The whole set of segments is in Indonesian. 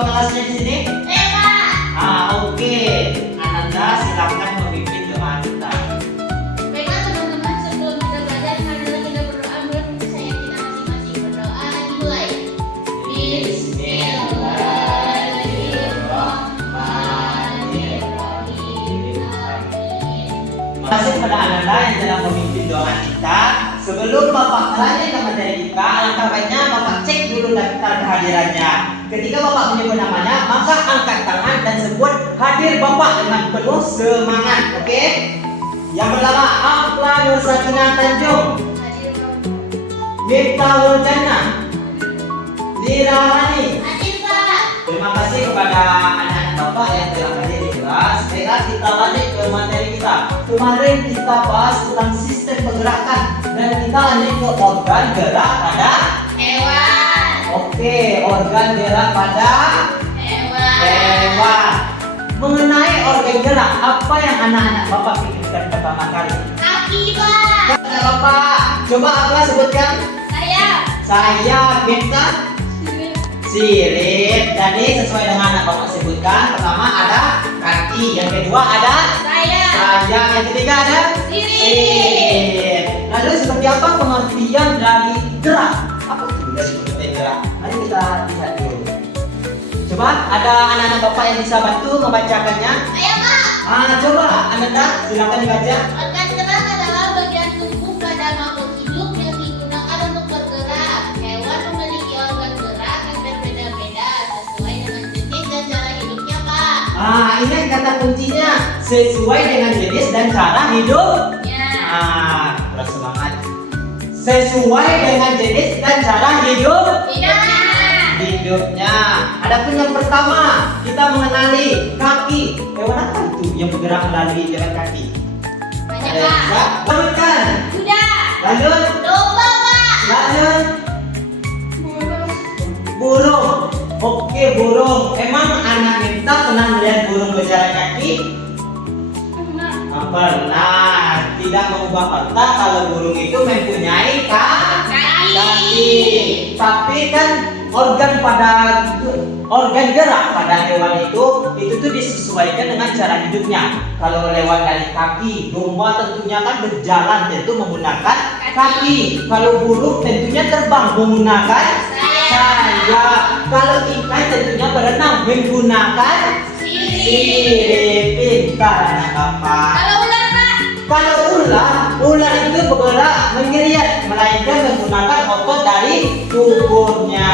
ketua kelasnya di sini? Eva. Oke. Ananda silakan memimpin doa kita. Baiklah teman-teman, sebelum kita belajar, marilah kita berdoa menurut kepercayaan kita masing-masing. Berdoa dimulai. Terima kasih kepada Ananda yang telah memimpin doa kita. Sebelum Bapak tanya ke materi kita, alangkah baiknya Bapak cek dulu daftar kehadirannya. Ketika Bapak menyebut namanya, maka angkat tangan dan sebut hadir Bapak dengan penuh semangat. Oke? Yang pertama, Afla Nur Sakinah Tanjung, Hadir Bapak. Miftahul Jannah, Lira Hani. Hadir Pak. Terima kasih kepada anak-anak Bapak yang telah hadir di kelas. Sekarang kita lanjut ke materi kita. Kemarin kita bahas tentang sistem pergerakan dan kita lanjut ke organ gerak pada Hewan. Oke, organ gerak pada Hewan. hewan. Mengenai organ gerak, apa yang anak-anak Bapak pikirkan pertama kali? Kaki Pak. Anak Bapak, coba Abla sebutkan. Saya minta sirip. Jadi sesuai dengan anak Bapak sebutkan, pertama ada kaki, yang kedua ada Saya. yang ketiga ada sirip. Lalu seperti apa pengertian dari gerak? Apa itu dari pengertian gerak? Mari kita lihat dulu. Coba ada anak-anak Bapak yang bisa bantu membacakannya? Ayo Pak. Coba Ananda silakan dibaca. Organ gerak adalah bagian tubuh pada makhluk hidup yang digunakan untuk bergerak. Hewan memiliki organ gerak yang berbeda-beda sesuai dengan jenis dan cara hidupnya, Pak. Ini kata kuncinya, sesuai dengan jenis dan cara hidup. Ya. Terus semangat. Sesuai dengan jenis dan cara hidupnya. Adapun yang pertama, kita mengenali kaki. Hewan apa itu yang bergerak melalui jalan kaki? Banyak, Ada yang Pak. bisa? Sebutkan. Kuda. Lanjut. Domba, Pak. Lanjut. Burung. Oke, burung. Emang anak kita pernah melihat burung berjalan kaki? Pernah. Tidak mengubah fakta kalau burung itu mempunyai kaki. Tapi kan organ gerak pada hewan itu tuh disesuaikan dengan cara hidupnya. Kalau lewat dari kaki, domba tentunya kan berjalan tentu menggunakan kaki. Kalau burung tentunya terbang menggunakan sayap. Kalau ikan tentunya berenang menggunakan sirip. Pintar anak Bapak. Kalau ular, Pak. Kalau ular itu bergerak menggeliat, melainkan menggunakan otot dari tubuhnya.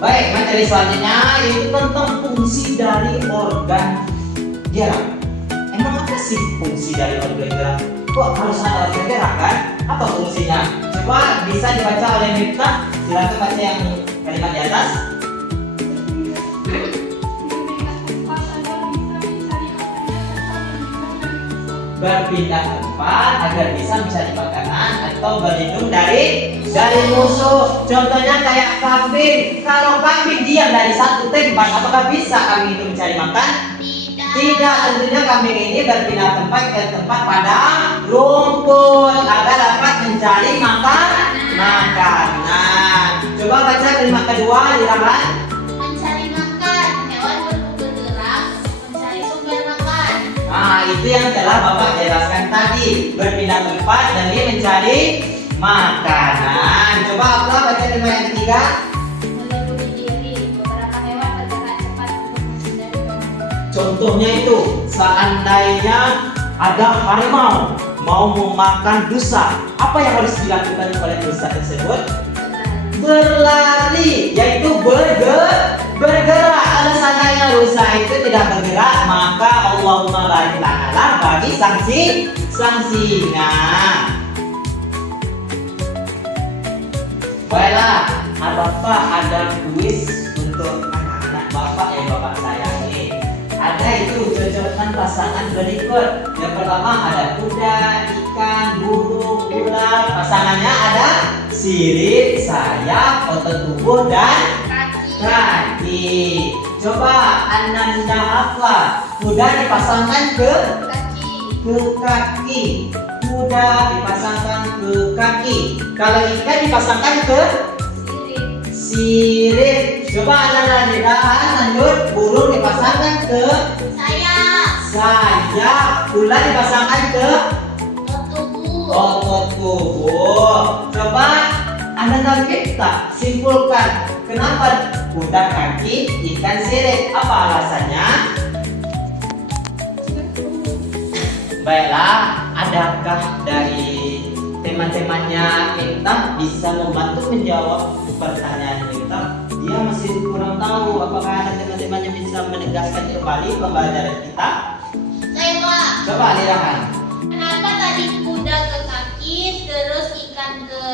Baik, materi selanjutnya yaitu tentang fungsi dari organ gerak. Emang apa sih fungsi dari organ gerak? Kok harus ada organ gerak kan? Apa fungsinya? Coba bisa dibaca oleh Miftah. Silakan baca yang kalimat di atas. Berpindah tempat agar bisa mencari makanan atau berlindung dari musuh. Contohnya kayak kambing. Kalau kambing diam dari satu tempat, apakah bisa kambing itu mencari makan? Tidak. Tentunya kambing ini berpindah tempat ke tempat padang rumput agar dapat mencari makanan. Coba baca kalimat kedua di halaman. Mencari makan. Hewan bergerak untuk mencari sumber makan. Itu yang telah Bapak jelaskan tadi, berpindah tempat demi mencari makanan. Coba Abla baca kalimat yang ketiga. Melindungi diri. Beberapa hewan bergerak cepat untuk menghindari bahaya. Contohnya itu, seandainya ada harimau mau memakan rusa, apa yang harus dilakukan oleh rusa tersebut? Berlari, yaitu bergerak. Kalau seandainya rusa itu tidak bergerak, maka Allahumma barik lana bagi sanksinya. Baiklah, Bapak ada kuis untuk anak-anak Bapak yang Bapak sayangi. Ada itu cocokkan pasangan berikut. Yang pertama ada kuda, ikan, burung, ular. Pasangannya ada sirip, sayap, otot tubuh dan kaki. Coba Ananda Afla, kuda dipasangkan ke kaki. Kuda dipasangkan ke kaki. Kalau ikan dipasangkan ke sirip. Coba anak-anak lihat, lanjut burung dipasangkan ke sayap, ular dipasangkan ke otot tubuh. Coba anak-anak kita simpulkan kenapa kuda kaki ikan sirip. Apa alasannya? Baiklah, adakah dari teman-temannya kita bisa membantu menjawab pertanyaan kita? Dia masih kurang tahu. Apakah ada teman-temannya bisa menegaskan kembali pembelajaran kita? Saya Pak. Coba lihatkan. Kenapa tadi kuda ke kaki terus ikan ke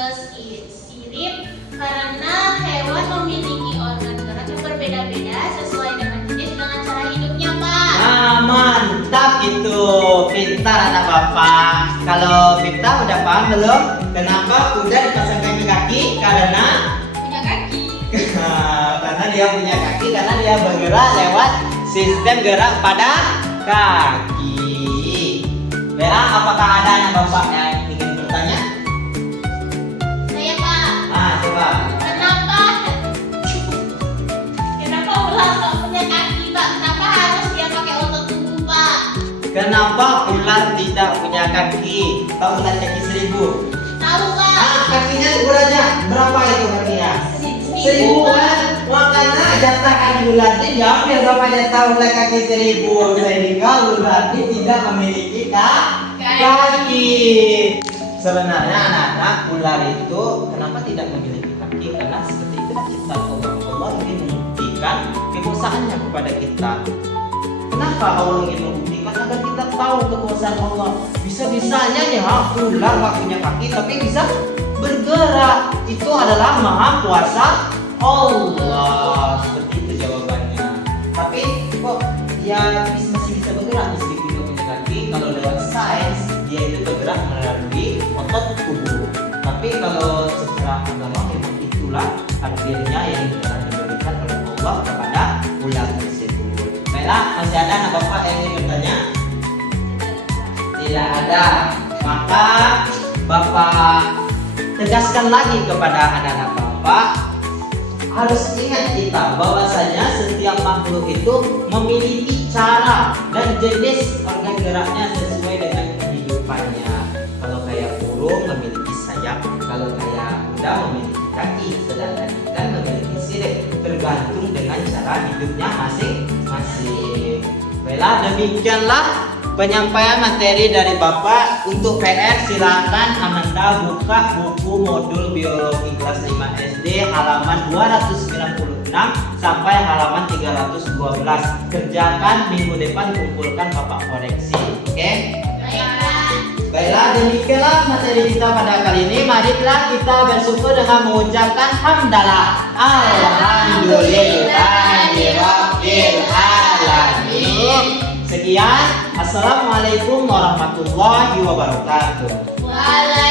sirip? Karena hewan memiliki organ gerak yang berbeda-beda sesuai dengan jenis dengan cara hidupnya Pak. Nah, mantap itu. Pintar anak bapak. Kalau kita udah paham belum? Kenapa kuda dipasangkan ke kaki? Karena Punya kaki. karena dia punya kaki, karena dia bergerak lewat sistem gerak pada kaki. Bella, apakah ada anak bapak yang ingin bertanya? Saya Pak. Ah, coba. Kenapa ular nggak punya kaki Pak? Kenapa harus dia pakai otot tubuh Pak? Kenapa ular tidak punya kaki? Tahu ular kaki 1000? Tahu Pak. Ah, kakinya ukurannya berapa itu kakinya? 1000 kan? Makanya jatah kaki ular ini diambil sama jatah ular kaki 1000, sehingga ular ini tidak memiliki kaki. Sebenarnya anak-anak, ular itu kenapa tidak memiliki kaki? Karena seperti itu kita Allah ingin membuktikan kekuasaannya kepada kita. Kenapa Allah ingin membuktikan? Agar kita tahu kekuasaan Allah. Bisa-bisanya ya ular gak punya kaki tapi bisa bergerak. Itu adalah maha kuasa Allah. Seperti itu jawabannya. Tapi kok dia masih bisa bergerak meskipun tidak punya kaki? Kalau lewat sains dia itu bergerak melalui otot tubuh. Tapi kalau secara agama memang itulah takdirnya yang telah diberikan oleh Allah kepada ular tersebut. Baiklah, masih ada anak bapak yang ingin bertanya? Tidak ada. Maka bapak tegaskan lagi kepada anak-anak bapak, harus ingat kita bahwasanya setiap makhluk itu memiliki cara dan jenis organ geraknya sesuai dengan kehidupannya. Kalau kayak burung memiliki sayap, kalau kayak kuda memiliki kaki, sedangkan ikan memiliki sirip, tergantung dengan cara hidupnya masing-masing. Baiklah, demikianlah penyampaian materi dari Bapak. Untuk PR silakan Amanda buka buku modul biologi kelas 5 SD halaman 296 sampai halaman 312. Kerjakan minggu depan, kumpulkan Bapak koreksi. Oke? Baiklah, demikianlah materi kita pada kali ini. Marilah kita bersyukur dengan mengucapkan hamdalah. Alhamdulillahirabbil alamin. Sekian, assalamualaikum warahmatullahi wabarakatuh. Waalaikumsalam.